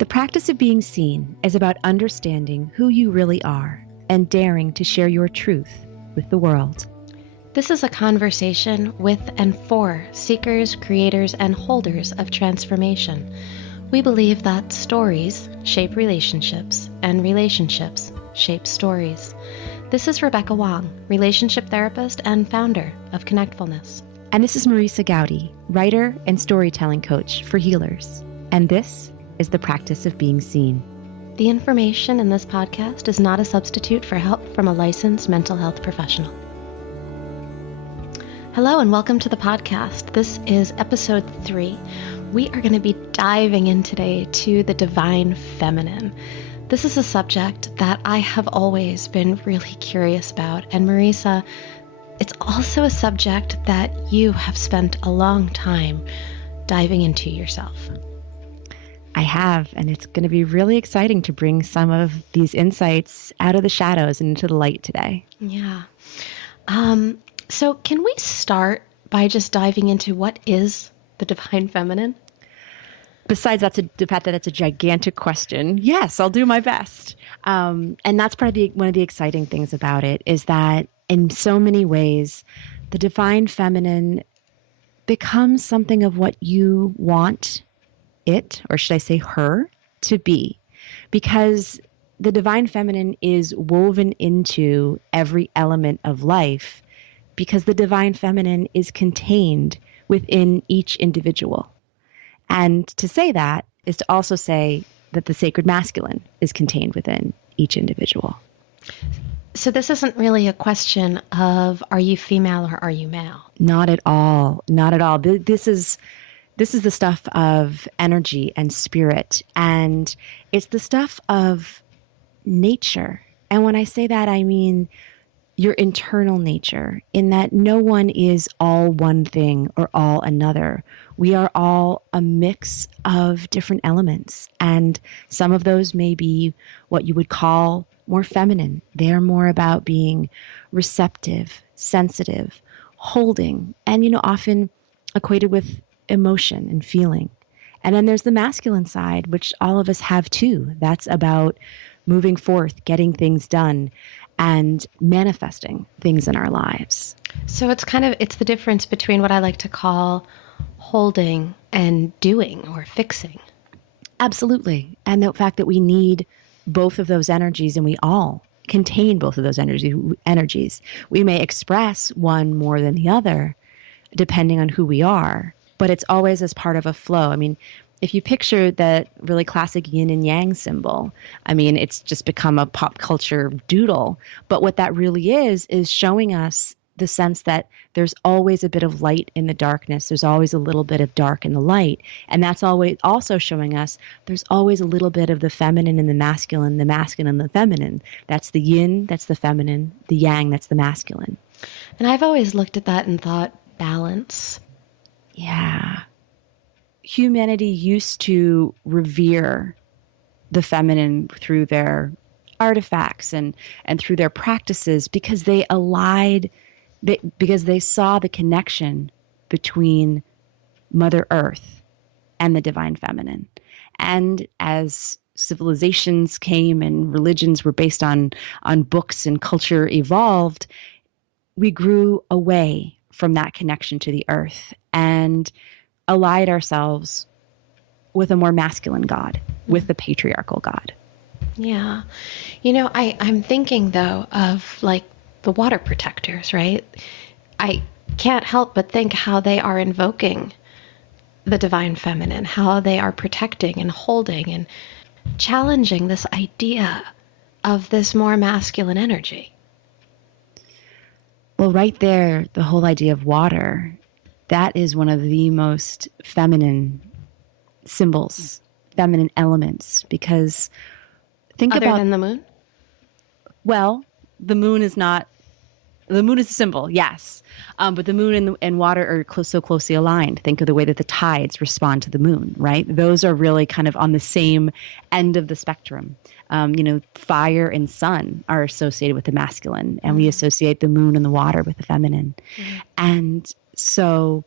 The practice of being seen is about understanding who you really are and daring to share your truth with the world. This is a conversation with and for seekers, creators, and holders of transformation. We believe that stories shape relationships, and relationships shape stories. This is Rebecca Wong, relationship therapist and founder of Connectfulness. And this is Marisa Gowdy, writer and storytelling coach for healers. And this is the practice of being seen. The information in this podcast is not a substitute for help from a licensed mental health professional. Hello and welcome to the podcast. This is episode 3. We are going to be diving in today to the divine feminine. This is a subject that I have always been really curious about. And Marisa, it's also a subject that you have spent a long time diving into yourself. I have, and it's going to be really exciting to bring some of these insights out of the shadows and into the light today. Yeah. So can we start by just diving into what is the divine feminine? Besides, the fact that it's a gigantic question. Yes, I'll do my best. And that's probably one of the exciting things about it is that in so many ways, the divine feminine becomes something of what you want it, or should I say her, to be. Because the divine feminine is woven into every element of life because the divine feminine is contained within each individual. And to say that is to also say that the sacred masculine is contained within each individual. So this isn't really a question of are you female or are you male? Not at all. Not at all. This is the stuff of energy and spirit, and it's the stuff of nature. And when I say that, I mean your internal nature, in that no one is all one thing or all another. We are all a mix of different elements, and some of those may be what you would call more feminine. They're more about being receptive, sensitive, holding, and often equated with emotion and feeling. And then there's the masculine side, which all of us have too. That's about moving forth, getting things done, and manifesting things in our lives. So it's the difference between what I like to call holding and doing or fixing. Absolutely. And the fact that we need both of those energies, and we all contain both of those energies. We may express one more than the other, depending on who we are, but it's always as part of a flow. I mean, if you picture that really classic yin and yang symbol, I mean, it's just become a pop culture doodle. But what that really is showing us the sense that there's always a bit of light in the darkness. There's always a little bit of dark in the light. And that's always also showing us there's always a little bit of the feminine and the masculine and the feminine. That's the yin, that's the feminine, the yang, that's the masculine. And I've always looked at that and thought balance. Yeah. Humanity used to revere the feminine through their artifacts and through their practices because they saw the connection between Mother Earth and the divine feminine. And as civilizations came and religions were based on books and culture evolved, we grew away from that connection to the earth and allied ourselves with a more masculine God, with the patriarchal God. Yeah. I'm thinking, though, of like the water protectors, right? I can't help but think how they are invoking the divine feminine, how they are protecting and holding and challenging this idea of this more masculine energy. Well, right there, the whole idea of water, that is one of the most feminine symbols, feminine elements, because Other than the moon? Well, the moon is a symbol, yes. But the moon and water are so closely aligned. Think of the way that the tides respond to the moon, right? Those are really kind of on the same end of the spectrum. Fire and sun are associated with the masculine, and we associate the moon and the water with the feminine. And so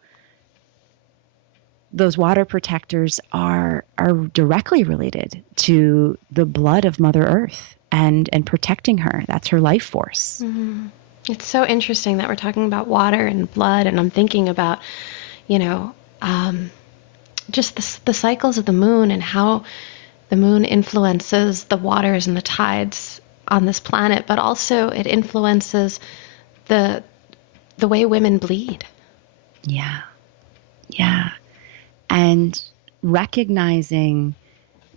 those water protectors are directly related to the blood of Mother Earth and protecting her. That's her life force. Mm-hmm. It's so interesting that we're talking about water and blood, and I'm thinking about, you know, just the cycles of the moon and how the moon influences the waters and the tides on this planet, but also it influences the way women bleed. Yeah. Yeah. And recognizing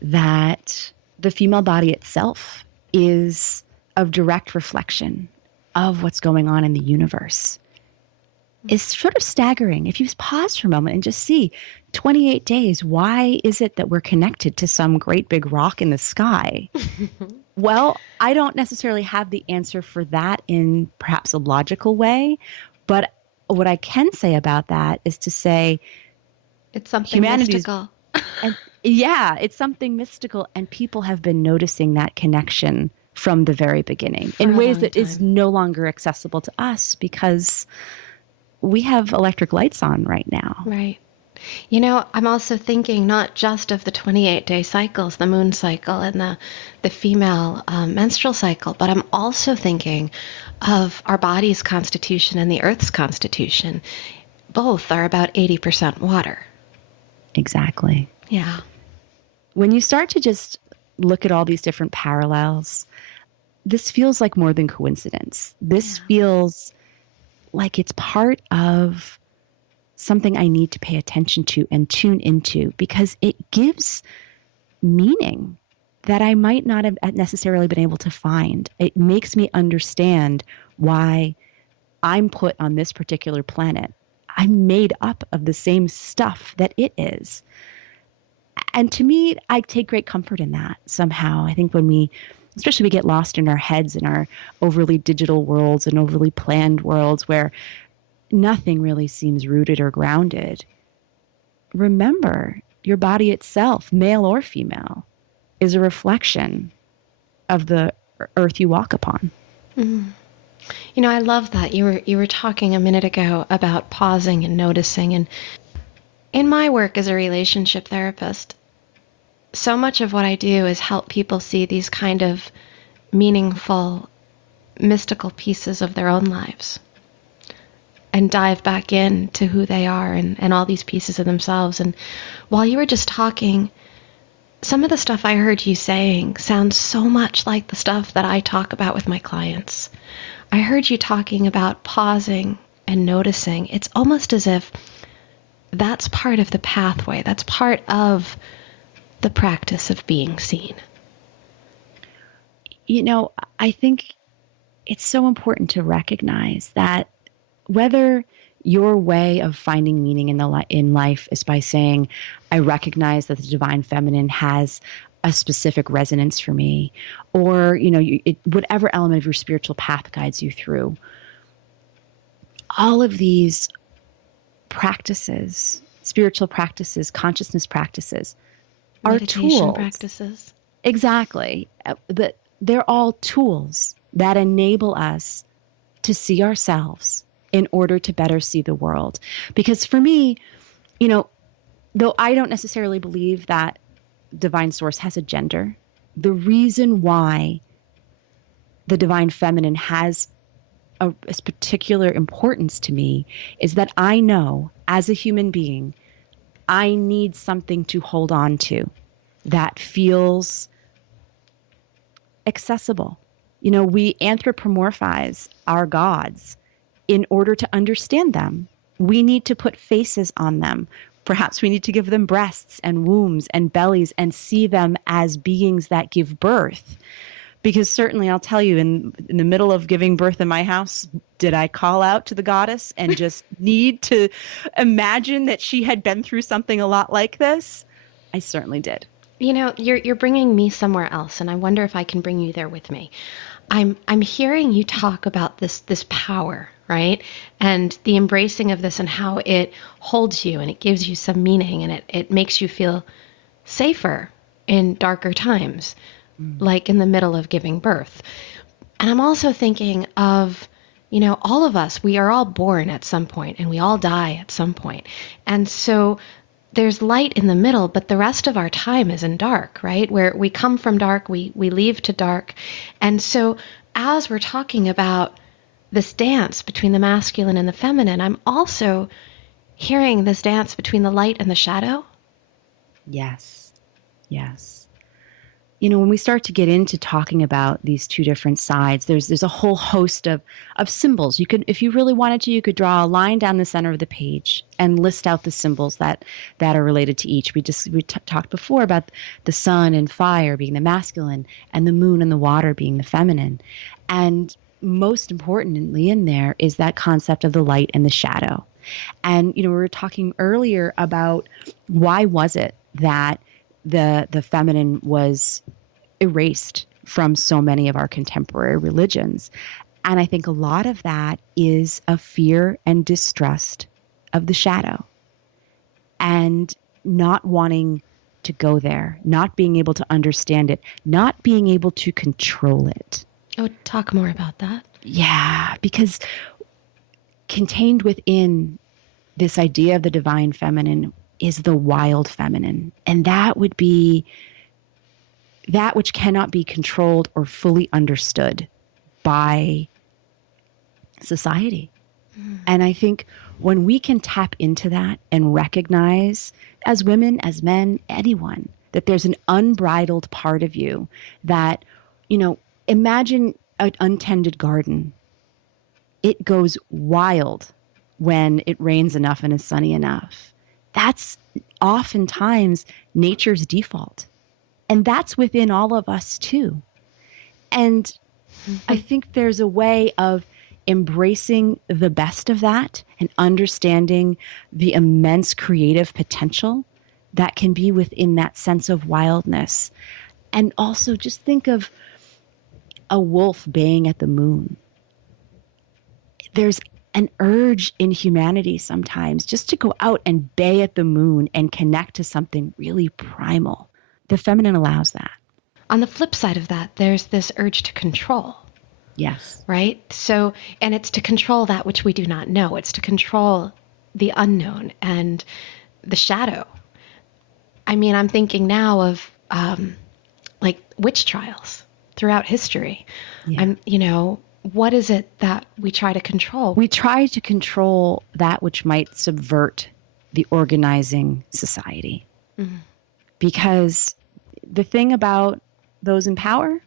that the female body itself is a direct reflection of what's going on in the universe is sort of staggering. If you pause for a moment and just see 28 days, why is it that we're connected to some great big rock in the sky? Well, I don't necessarily have the answer for that in perhaps a logical way, but what I can say about that is to say it's something mystical. And yeah, it's something mystical, and people have been noticing that connection from the very beginning in ways that is no longer accessible to us because we have electric lights on right now. Right. You know, I'm also thinking not just of the 28-day cycles, the moon cycle and the female menstrual cycle, but I'm also thinking of our body's constitution and the Earth's constitution. Both are about 80% water. Exactly. Yeah. When you start to just look at all these different parallels, this feels like more than coincidence. This feels like it's part of something I need to pay attention to and tune into because it gives meaning that I might not have necessarily been able to find. It makes me understand why I'm put on this particular planet. I'm made up of the same stuff that it is. And to me, I take great comfort in that somehow. I think when especially we get lost in our heads in our overly digital worlds and overly planned worlds where nothing really seems rooted or grounded. Remember, your body itself, male or female, is a reflection of the earth you walk upon. Mm. You know, I love that. You were talking a minute ago about pausing and noticing. And in my work as a relationship therapist, so much of what I do is help people see these kind of meaningful, mystical pieces of their own lives and dive back into who they are and all these pieces of themselves. And while you were just talking, some of the stuff I heard you saying sounds so much like the stuff that I talk about with my clients. I heard you talking about pausing and noticing. It's almost as if that's part of the pathway. That's part of the practice of being seen. You know, I think it's so important to recognize that whether your way of finding meaning in life is by saying, I recognize that the divine feminine has a specific resonance for me, or, whatever element of your spiritual path guides you through. All of these practices, spiritual practices, consciousness practices, are tools. Practices. Exactly. But they're all tools that enable us to see ourselves in order to better see the world. Because for me, though I don't necessarily believe that divine source has a gender, the reason why the divine feminine has a particular importance to me is that I know as a human being, I need something to hold on to that feels accessible. We anthropomorphize our gods in order to understand them. We need to put faces on them. Perhaps we need to give them breasts and wombs and bellies and see them as beings that give birth. Because certainly I'll tell you, in the middle of giving birth in my house, did I call out to the goddess and just need to imagine that she had been through something a lot like this? I certainly did. You're bringing me somewhere else, and I wonder if I can bring you there with me. I'm hearing you talk about this power, right? And the embracing of this and how it holds you and it gives you some meaning and it makes you feel safer in darker times, like in the middle of giving birth. And I'm also thinking of, all of us, we are all born at some point and we all die at some point. And so there's light in the middle, but the rest of our time is in dark, right? Where we come from dark, we leave to dark. And so as we're talking about this dance between the masculine and the feminine, I'm also hearing this dance between the light and the shadow. Yes. Yes. When we start to get into talking about these two different sides, there's a whole host of symbols. You could, if you really wanted to, you could draw a line down the center of the page and list out the symbols that are related to each. We talked before about the sun and fire being the masculine, and the moon and the water being the feminine. And most importantly in there is that concept of the light and the shadow. And we were talking earlier about why was it that the feminine was erased from so many of our contemporary religions. And I think a lot of that is a fear and distrust of the shadow, and not wanting to go there, not being able to understand it, not being able to control it. Oh, talk more about that. Yeah, because contained within this idea of the divine feminine is the wild feminine. And that would be that which cannot be controlled or fully understood by society. And I think when we can tap into that and recognize, as women, as men, anyone, that there's an unbridled part of you that, imagine an untended garden. It goes wild when it rains enough and is sunny enough. That's oftentimes nature's default. And that's within all of us too. And I think there's a way of embracing the best of that and understanding the immense creative potential that can be within that sense of wildness. And also just think of a wolf baying at the moon. There's an urge in humanity sometimes just to go out and bay at the moon and connect to something really primal. The feminine allows that. On the flip side of that, there's this urge to control. Yes. Right? So, and it's to control that which we do not know. It's to control the unknown and the shadow. I mean, I'm thinking now of like witch trials throughout history. Yeah. What is it that we try to control? We try to control that which might subvert the organizing society. Mm-hmm. Because the thing about those in power,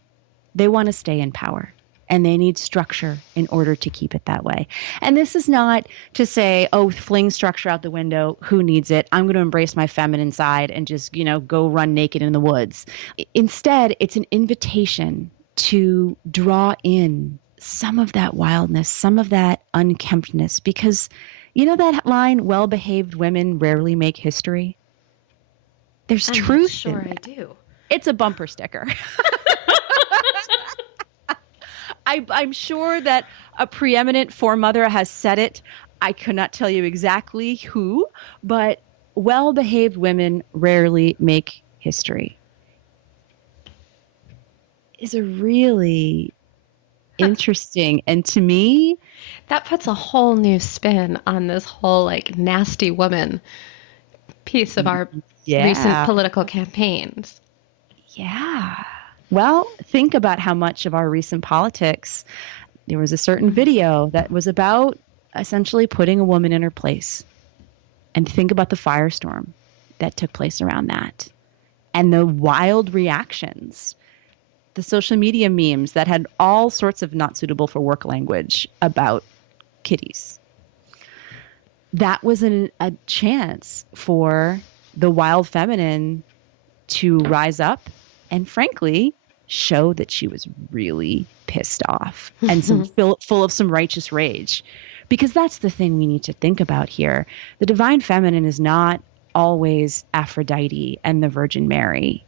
they want to stay in power, and they need structure in order to keep it that way. And this is not to say, oh, fling structure out the window. Who needs it? I'm going to embrace my feminine side and just, go run naked in the woods. Instead, it's an invitation to draw in some of that wildness, some of that unkemptness, because that line, well-behaved women rarely make history. There's truth. Sure, I do. It's a bumper sticker. I'm sure that a preeminent foremother has said it. I could not tell you exactly who, but well-behaved women rarely make history. Is a really interesting, and to me, that puts a whole new spin on this whole like nasty woman piece of our recent political campaigns. Yeah. Well, think about how much of our recent politics, there was a certain video that was about essentially putting a woman in her place. And think about the firestorm that took place around that. And the wild reactions, the social media memes that had all sorts of not suitable for work language about kitties. That was a chance for the wild feminine to rise up and, frankly, show that she was really pissed off and full of some righteous rage. Because that's the thing we need to think about here. The divine feminine is not always Aphrodite and the Virgin Mary.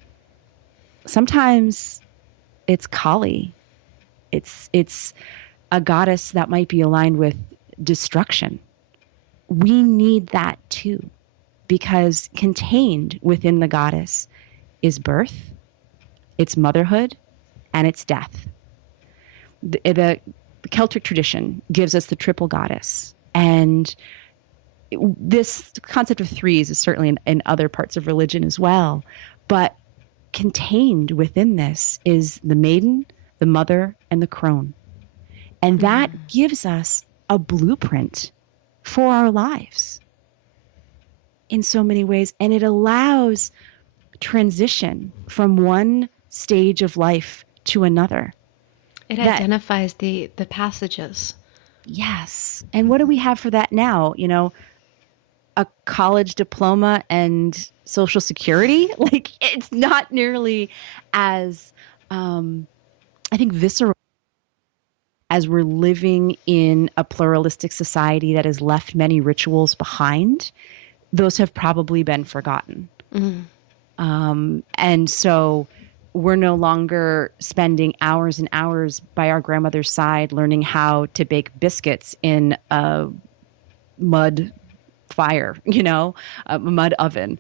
Sometimes it's Kali. It's a goddess that might be aligned with destruction. We need that too, because contained within the goddess is birth, it's motherhood, and it's death. The Celtic tradition gives us the triple goddess, and this concept of threes is certainly in other parts of religion as well, but contained within this is the maiden, the mother, and the crone. And that gives us a blueprint for our lives in so many ways. And it allows transition from one stage of life to another. It identifies the passages. Yes. And what do we have for that now? You know, a college diploma and Social Security? Like, it's not nearly as, I think, visceral as we're living in a pluralistic society that has left many rituals behind. Those have probably been forgotten. And so we're no longer spending hours and hours by our grandmother's side learning how to bake biscuits in a mud fire, a mud oven.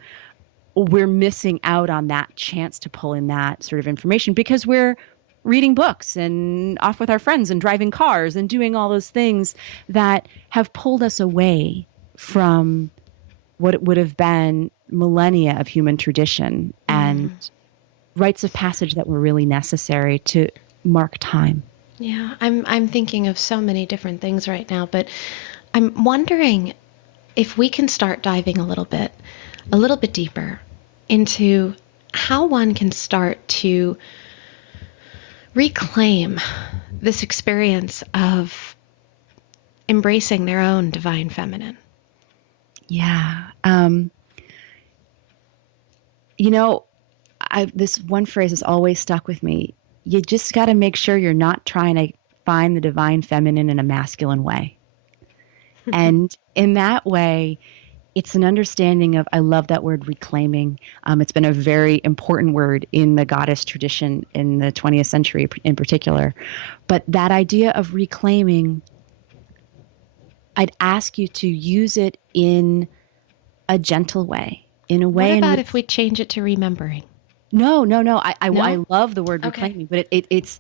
We're missing out on that chance to pull in that sort of information because we're reading books and off with our friends and driving cars and doing all those things that have pulled us away from what it would have been millennia of human tradition and rites of passage that were really necessary to mark time. Yeah, I'm thinking of so many different things right now, but I'm wondering if we can start diving a little bit deeper into how one can start to reclaim this experience of embracing their own divine feminine. Yeah. This one phrase has always stuck with me. You just got to make sure you're not trying to find the divine feminine in a masculine way. And in that way, it's an understanding of, I love that word, reclaiming. It's been a very important word in the goddess tradition in the 20th century in particular. But that idea of reclaiming, I'd ask you to use it in a gentle way, in a way. What about if we change it to remembering? No. I love the word reclaiming, but let's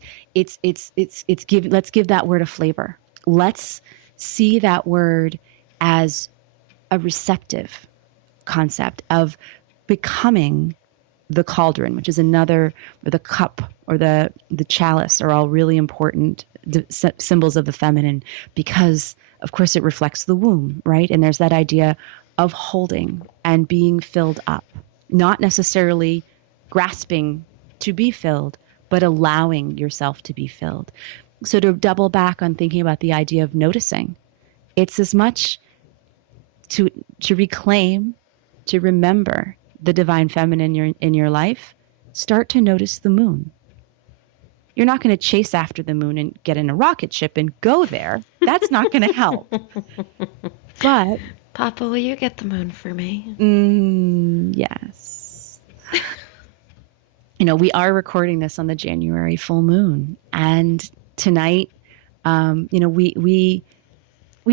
give that word a flavor. Let's see that word as a receptive concept of becoming the cauldron, which is another, or the cup or the chalice are all really important symbols of the feminine because, of course, it reflects the womb, right? And there's that idea of holding and being filled up, not necessarily grasping to be filled, but allowing yourself to be filled. So to double back on thinking about the idea of noticing, it's as much to reclaim, to remember the divine feminine in your life. Start to notice the moon. You're not going to chase after the moon and get in a rocket ship and go there. That's not going to help. But Papa, will you get the moon for me? Yes. We are recording this on the January full moon, and tonight, we've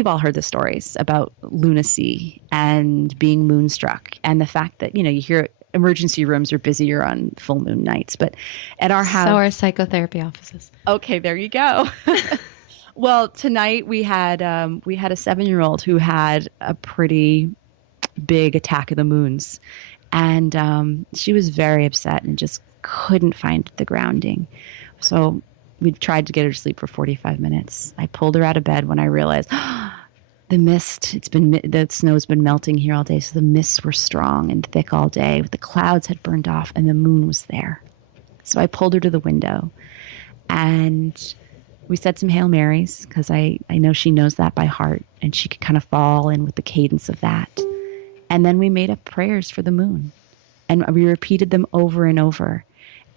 all heard the stories about lunacy and being moonstruck, and the fact that you hear emergency rooms are busier on full moon nights, but at our house, so are psychotherapy offices. Okay, there you go. Well, tonight we had a 7-year-old who had a pretty big attack of the moons, and she was very upset and just couldn't find the grounding. So we tried to get her to sleep for 45 minutes. I pulled her out of bed when I realized the mist, the snow's been melting here all day. So the mists were strong and thick all day. The clouds had burned off and the moon was there. So I pulled her to the window and we said some Hail Marys because I know she knows that by heart and she could kind of fall in with the cadence of that. And then we made up prayers for the moon and we repeated them over and over.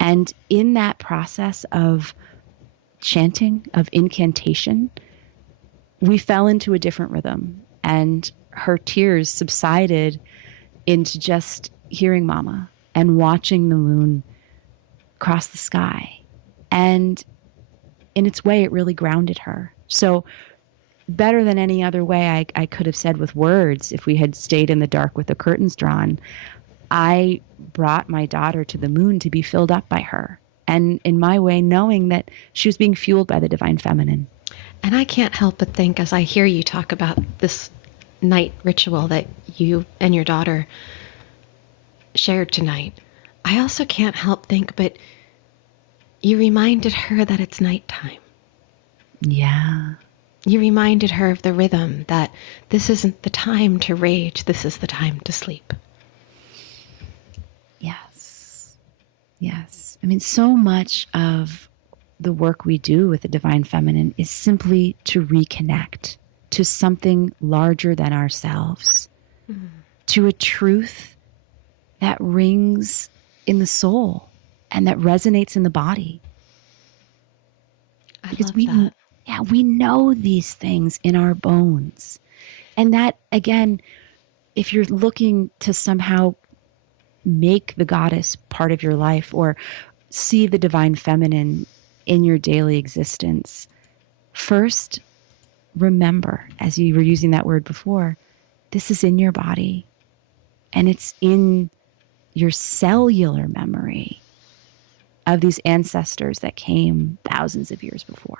And in that process of chanting, of incantation, we fell into a different rhythm and her tears subsided into just hearing Mama and watching the moon cross the sky. And in its way, it really grounded her. So better than any other way I could have said with words, if we had stayed in the dark with the curtains drawn, I brought my daughter to the moon to be filled up by her. And in my way, knowing that she was being fueled by the divine feminine. And I can't help but think, as I hear you talk about this night ritual that you and your daughter shared tonight, I also can't help think, but you reminded her that it's nighttime. Yeah. You reminded her of the rhythm, that this isn't the time to rage, this is the time to sleep. Yes. Yes. I mean, so much of the work we do with the divine feminine is simply to reconnect to something larger than ourselves, to a truth that rings in the soul and that resonates in the body. I Because love that. we know these things in our bones. And that, again, if you're looking to somehow make the goddess part of your life or see the divine feminine in your daily existence, first remember, as you were using that word before, this is in your body and it's in your cellular memory of these ancestors that came thousands of years before.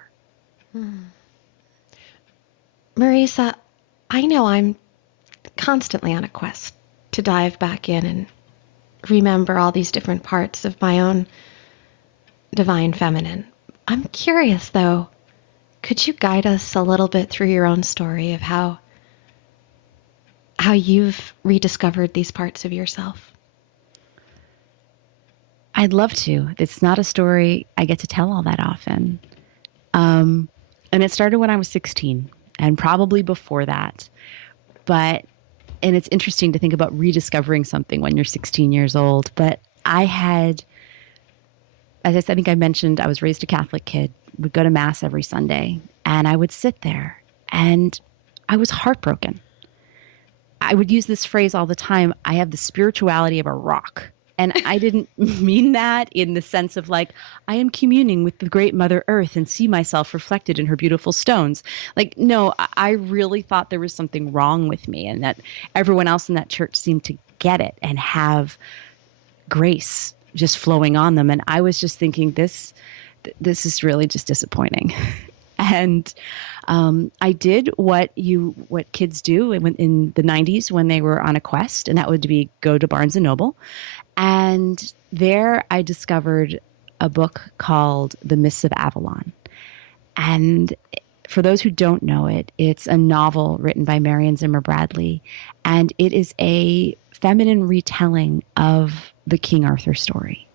Marisa, I know I'm constantly on a quest to dive back in and remember all these different parts of my own divine feminine. I'm curious, though, could you guide us a little bit through your own story of how you've rediscovered these parts of yourself? I'd love to. It's not a story I get to tell all that often. And it started when I was 16 and probably before that. And it's interesting to think about rediscovering something when you're 16 years old. But I had, as I think I mentioned, I was raised a Catholic kid, would go to Mass every Sunday, and I would sit there and I was heartbroken. I would use this phrase all the time. I have the spirituality of a rock. And I didn't mean that in the sense of like, I am communing with the great Mother Earth and see myself reflected in her beautiful stones. Like, no, I really thought there was something wrong with me and that everyone else in that church seemed to get it and have grace just flowing on them. And I was just thinking, this is really just disappointing. And I did what kids do in the 90s when they were on a quest, and that would be go to Barnes and Noble. And there I discovered a book called The Mists of Avalon. And for those who don't know it, it's a novel written by Marion Zimmer Bradley, and it is a feminine retelling of the King Arthur story.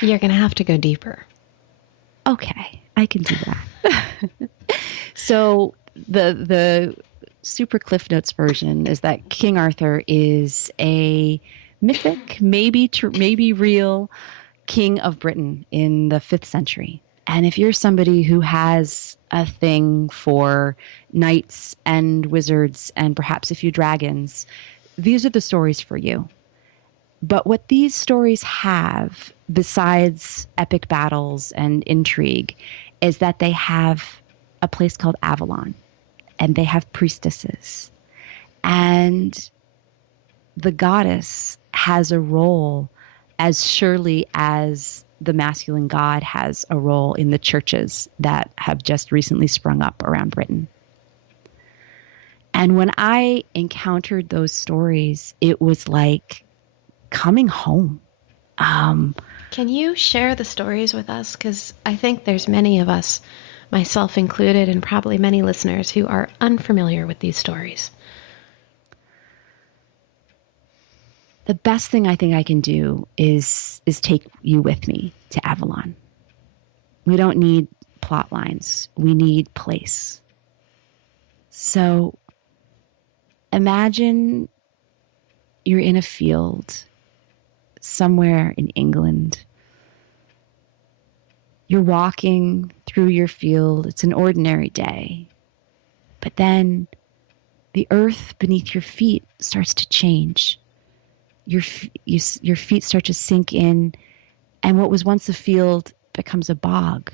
You're going to have to go deeper. Okay, I can do that. So the super Cliff Notes version is that King Arthur is a mythic, maybe real king of Britain in the 5th century. And if you're somebody who has a thing for knights and wizards and perhaps a few dragons, these are the stories for you. But what these stories have, besides epic battles and intrigue, is that they have a place called Avalon, and they have priestesses. And the goddess has a role as surely as the masculine god has a role in the churches that have just recently sprung up around Britain. And when I encountered those stories, it was like coming home. Can you share the stories with us? Because I think there's many of us, myself included, and probably many listeners who are unfamiliar with these stories. The best thing I think I can do is take you with me to Avalon. We don't need plot lines. We need place. So imagine you're in a field somewhere in England. You're walking through your field. It's an ordinary day. But then the earth beneath your feet starts to change. Your feet start to sink in, and what was once a field becomes a bog.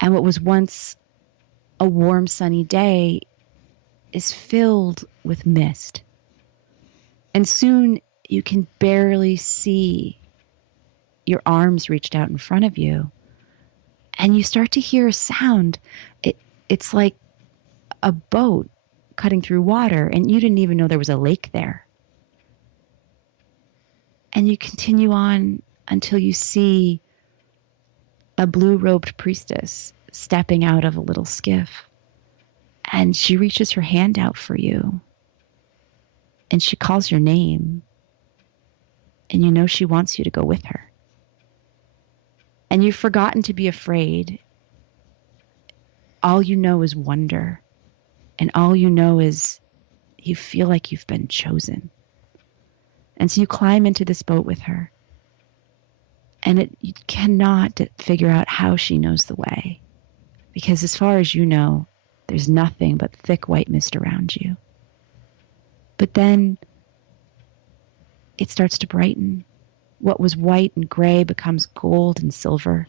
And what was once a warm, sunny day is filled with mist. And soon you can barely see your arms reached out in front of you. And you start to hear a sound. It's like a boat cutting through water, and you didn't even know there was a lake there. And you continue on until you see a blue-robed priestess stepping out of a little skiff. And she reaches her hand out for you. And she calls your name. And you know she wants you to go with her. And you've forgotten to be afraid. All you know is wonder. And all you know is you feel like you've been chosen. And so you climb into this boat with her. And you cannot figure out how she knows the way. Because as far as you know, there's nothing but thick white mist around you. But then it starts to brighten. What was white and gray becomes gold and silver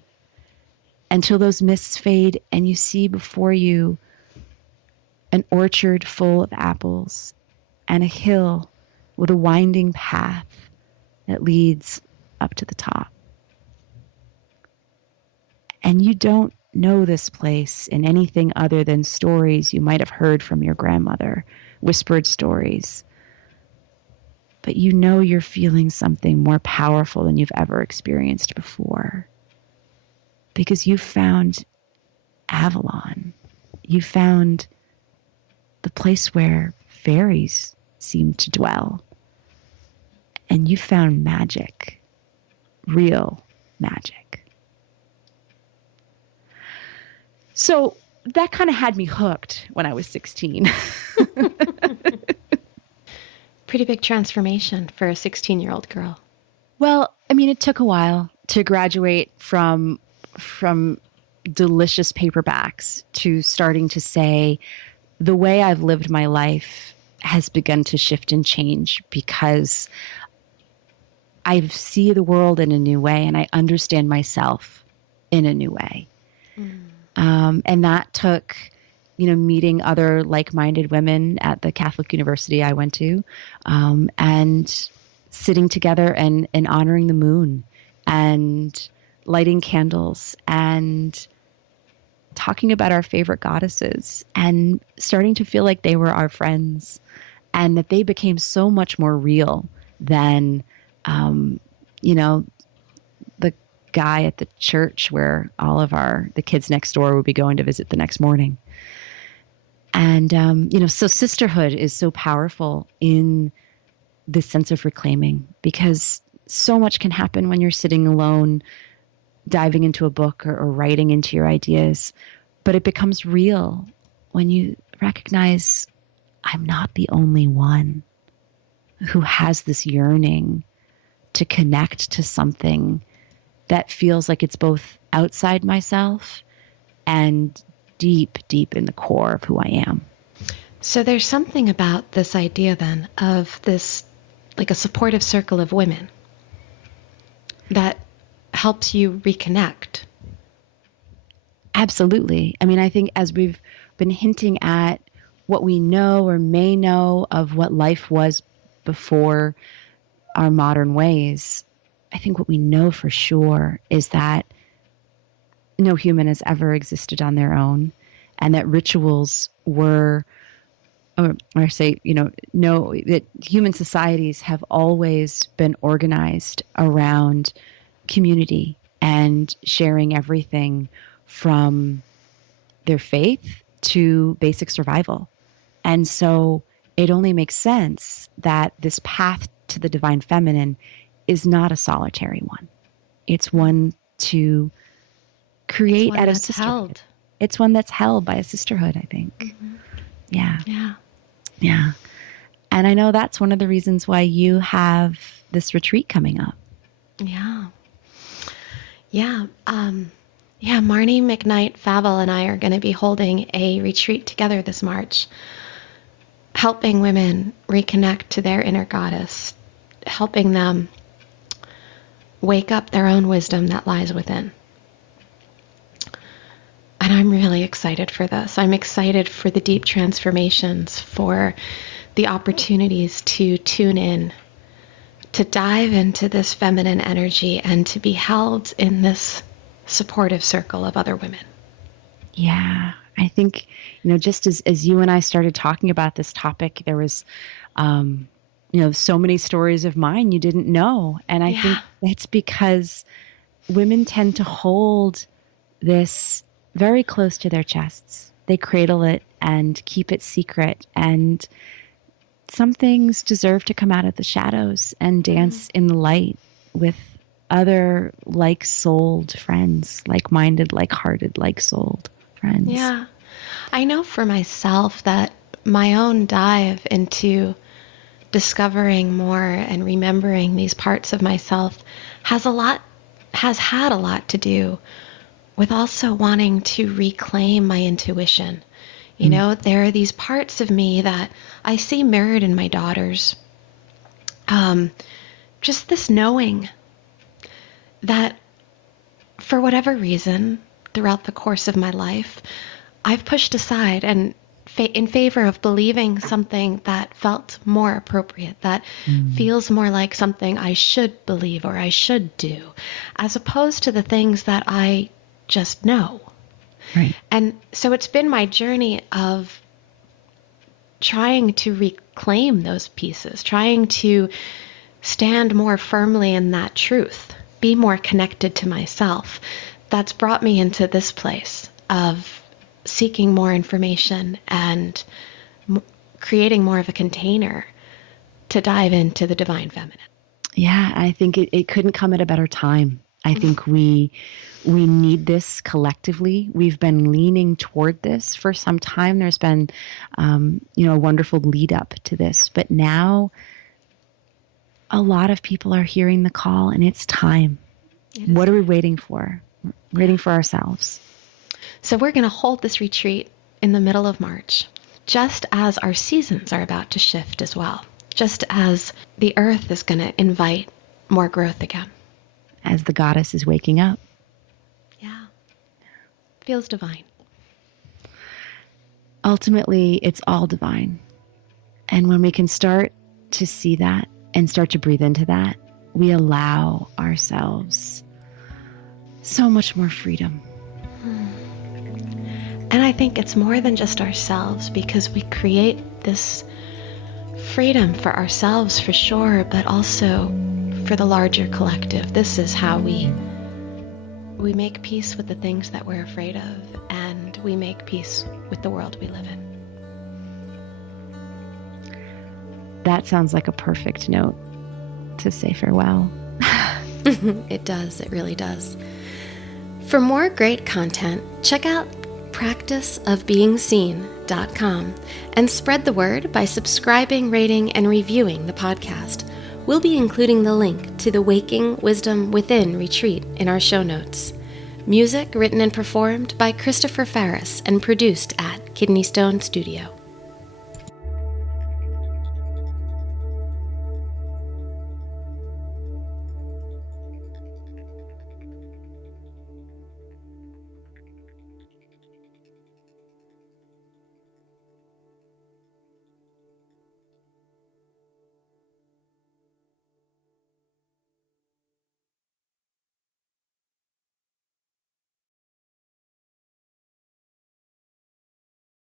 until those mists fade and you see before you an orchard full of apples and a hill with a winding path that leads up to the top. And you don't know this place in anything other than stories you might have heard from your grandmother, whispered stories. But you know you're feeling something more powerful than you've ever experienced before. Because you found Avalon. You found the place where fairies seem to dwell. And you found magic, real magic. So that kind of had me hooked when I was 16. Pretty big transformation for a 16-year-old girl. Well, I mean, it took a while to graduate from delicious paperbacks to starting to say the way I've lived my life has begun to shift and change because I see the world in a new way and I understand myself in a new way. And that took, meeting other like-minded women at the Catholic university I went to, and sitting together and honoring the moon and lighting candles and talking about our favorite goddesses and starting to feel like they were our friends and that they became so much more real than, the guy at the church where all of the kids next door would be going to visit the next morning. And, so sisterhood is so powerful in this sense of reclaiming because so much can happen when you're sitting alone, diving into a book or writing into your ideas, but it becomes real when you recognize I'm not the only one who has this yearning to connect to something that feels like it's both outside myself and deep, deep in the core of who I am. So there's something about this idea then of this, like a supportive circle of women that helps you reconnect. Absolutely. I mean, I think as we've been hinting at what we know or may know of what life was before our modern ways, I think what we know for sure is that no human has ever existed on their own and that rituals were, or say, no, that human societies have always been organized around community and sharing everything from their faith to basic survival. And so it only makes sense that this path to the divine feminine is not a solitary one. It's one to create out of sisterhood. Held. It's one that's held by a sisterhood, I think. Mm-hmm. Yeah. Yeah. Yeah. And I know that's one of the reasons why you have this retreat coming up. Yeah. Yeah. Marnie McKnight Favell and I are going to be holding a retreat together this March, helping women reconnect to their inner goddess, helping them wake up their own wisdom that lies within. And I'm really excited for this. I'm excited for the deep transformations, for the opportunities to tune in, to dive into this feminine energy and to be held in this supportive circle of other women. Yeah. I think, just as you and I started talking about this topic, there was, um, so many stories of mine you didn't know. And I Yeah. think that's because women tend to hold this very close to their chests. They cradle it and keep it secret. And some things deserve to come out of the shadows and dance in the light with other like-souled friends, like-minded, like-hearted, like-souled friends. Yeah. I know for myself that my own dive into discovering more and remembering these parts of myself has had a lot to do with also wanting to reclaim my intuition. There are these parts of me that I see mirrored in my daughters. Just this knowing that for whatever reason, throughout the course of my life, I've pushed aside and in favor of believing something that felt more appropriate, that feels more like something I should believe or I should do, as opposed to the things that I just know. Right. And so it's been my journey of trying to reclaim those pieces, trying to stand more firmly in that truth, be more connected to myself. That's brought me into this place of seeking more information and creating more of a container to dive into the divine feminine. Yeah, I think it couldn't come at a better time. I think we need this collectively. We've been leaning toward this for some time. There's been, a wonderful lead up to this, but now a lot of people are hearing the call, and it's time. What are we waiting for? We're waiting for ourselves. So we're going to hold this retreat in the middle of March, just as our seasons are about to shift as well, just as the earth is going to invite more growth again. As the goddess is waking up. Yeah. Feels divine. Ultimately, it's all divine. And when we can start to see that and start to breathe into that, we allow ourselves so much more freedom. And I think it's more than just ourselves, because we create this freedom for ourselves for sure, but also for the larger collective. This is how we make peace with the things that we're afraid of, and we make peace with the world we live in. That sounds like a perfect note to say farewell. It does. It really does. For more great content, check out practiceofbeingseen.com and spread the word by subscribing, rating, and reviewing the podcast. We'll be including the link to the Waking Wisdom Within retreat in our show notes. Music written and performed by Christopher Farris and produced at Kidney Stone Studio.